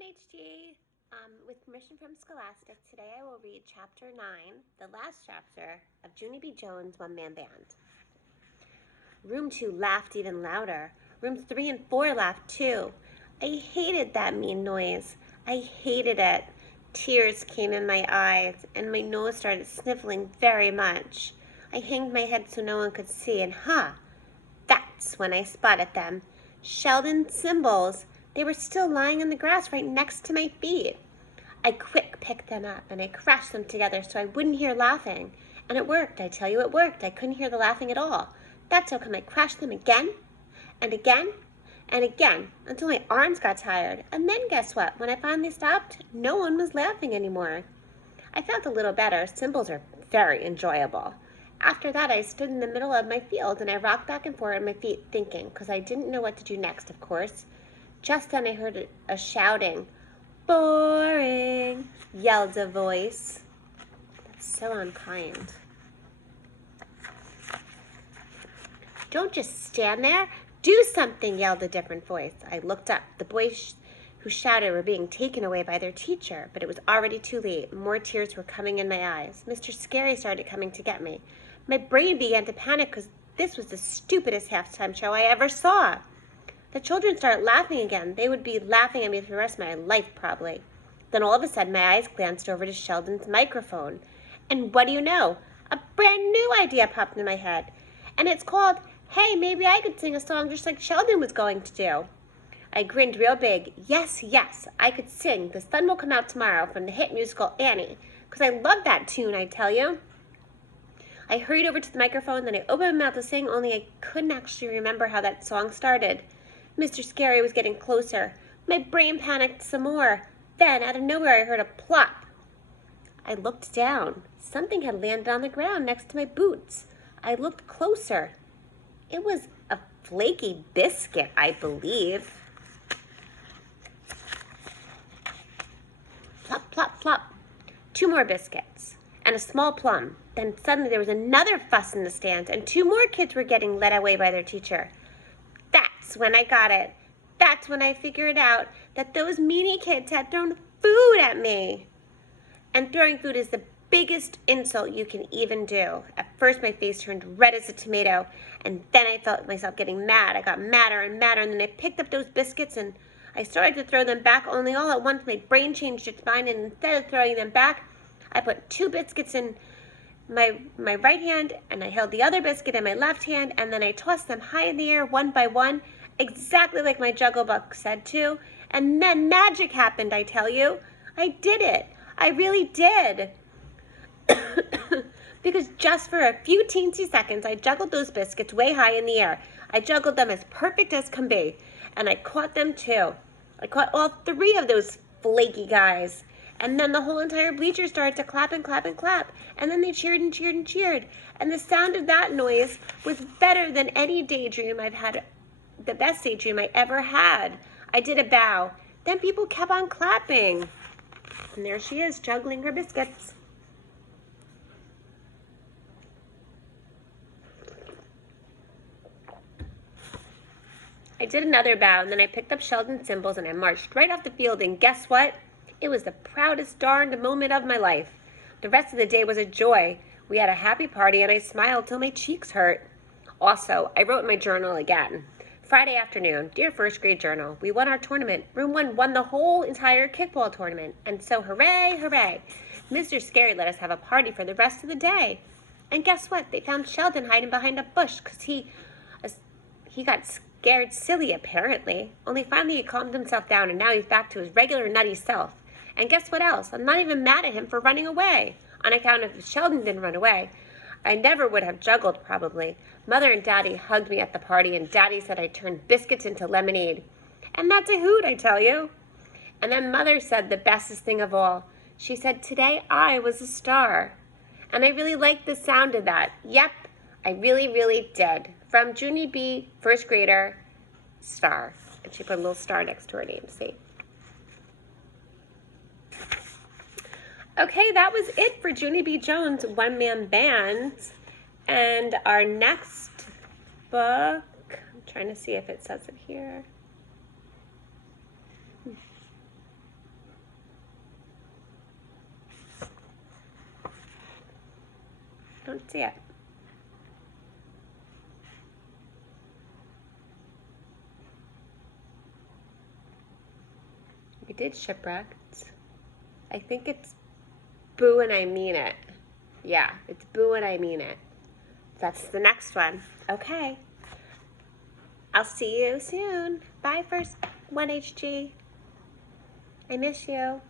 1HG. With permission from Scholastic, today I will read Chapter 9, the last chapter of Junie B. Jones' one-man band. Room 2 laughed even louder. Rooms 3 and 4 laughed too. I hated that mean noise. I hated it. Tears came in my eyes, and my nose started sniffling very much. I hanged my head so no one could see, and that's when I spotted them. Sheldon's cymbals. They were still lying in the grass right next to my feet. I quick picked them up and I crashed them together so I wouldn't hear laughing. And it worked, I tell you, it worked. I couldn't hear the laughing at all. That's how come I crashed them again and again and again until my arms got tired. And then guess what? When I finally stopped, no one was laughing anymore. I felt a little better. Cymbals are very enjoyable. After that, I stood in the middle of my field and I rocked back and forth on my feet thinking, because I didn't know what to do next, of course. Just then I heard a shouting. "Boring," yelled a voice. That's so unkind. "Don't just stand there. Do something," yelled a different voice. I looked up. The boys who shouted were being taken away by their teacher, but it was already too late. More tears were coming in my eyes. Mr. Scary started coming to get me. My brain began to panic because this was the stupidest halftime show I ever saw. The children started laughing again. They would be laughing at me for the rest of my life, probably. Then all of a sudden, my eyes glanced over to Sheldon's microphone. And what do you know? A brand new idea popped in my head. And it's called, "Hey, maybe I could sing a song just like Sheldon was going to do." I grinned real big. Yes, I could sing "The Sun Will Come Out Tomorrow" from the hit musical Annie, because I love that tune, I tell you. I hurried over to the microphone, then I opened my mouth to sing, only I couldn't actually remember how that song started. Mr. Scary was getting closer. My brain panicked some more. Then, out of nowhere, I heard a plop. I looked down. Something had landed on the ground next to my boots. I looked closer. It was a flaky biscuit, I believe. Plop, plop, plop. 2 more biscuits and a small plum. Then suddenly there was another fuss in the stands, and 2 more kids were getting led away by their teacher. That's when I got it. That's when I figured out that those meanie kids had thrown food at me. And throwing food is the biggest insult you can even do. At first my face turned red as a tomato, and then I felt myself getting mad. I got madder and madder, and then I picked up those biscuits and I started to throw them back, only all at once my brain changed its mind, and instead of throwing them back, I put 2 biscuits in my right hand, and I held the other biscuit in my left hand, and then I tossed them high in the air one by one, exactly like my Juggle Book said to, and then magic happened, I tell you. I did it. I really did. Because just for a few teensy seconds, I juggled those biscuits way high in the air. I juggled them as perfect as can be, and I caught them too. I caught all 3 of those flaky guys. And then the whole entire bleacher started to clap and clap and clap. And then they cheered and cheered and cheered. And the sound of that noise was better than any daydream I've had, the best daydream I ever had. I did a bow. Then people kept on clapping. And there she is, juggling her biscuits. I did another bow, and then I picked up Sheldon's cymbals and I marched right off the field, and guess what? It was the proudest darned moment of my life. The rest of the day was a joy. We had a happy party, and I smiled till my cheeks hurt. Also, I wrote in my journal again. Friday afternoon, dear first grade journal, we won our tournament. Room 1 won the whole entire kickball tournament, and so hooray, hooray. Mr. Scary let us have a party for the rest of the day. And guess what? They found Sheldon hiding behind a bush because he got scared silly, apparently. Only finally he calmed himself down, and now he's back to his regular nutty self. And guess what else? I'm not even mad at him for running away. On account of if Sheldon didn't run away, I never would have juggled, probably. Mother and Daddy hugged me at the party, and Daddy said I turned biscuits into lemonade. And that's a hoot, I tell you. And then Mother said the bestest thing of all. She said, "Today I was a star." And I really liked the sound of that. Yep, I really, really did. From Junie B, first grader, star. And she put a little star next to her name, see? Okay, that was it for Junie B. Jones' one-man band. And our next book, I'm trying to see if it says it here. I don't see it. We did shipwrecked. I think it's boo and I mean it. Yeah, it's boo and I mean it. That's the next one. Okay. I'll see you soon. Bye, first 1HG. I miss you.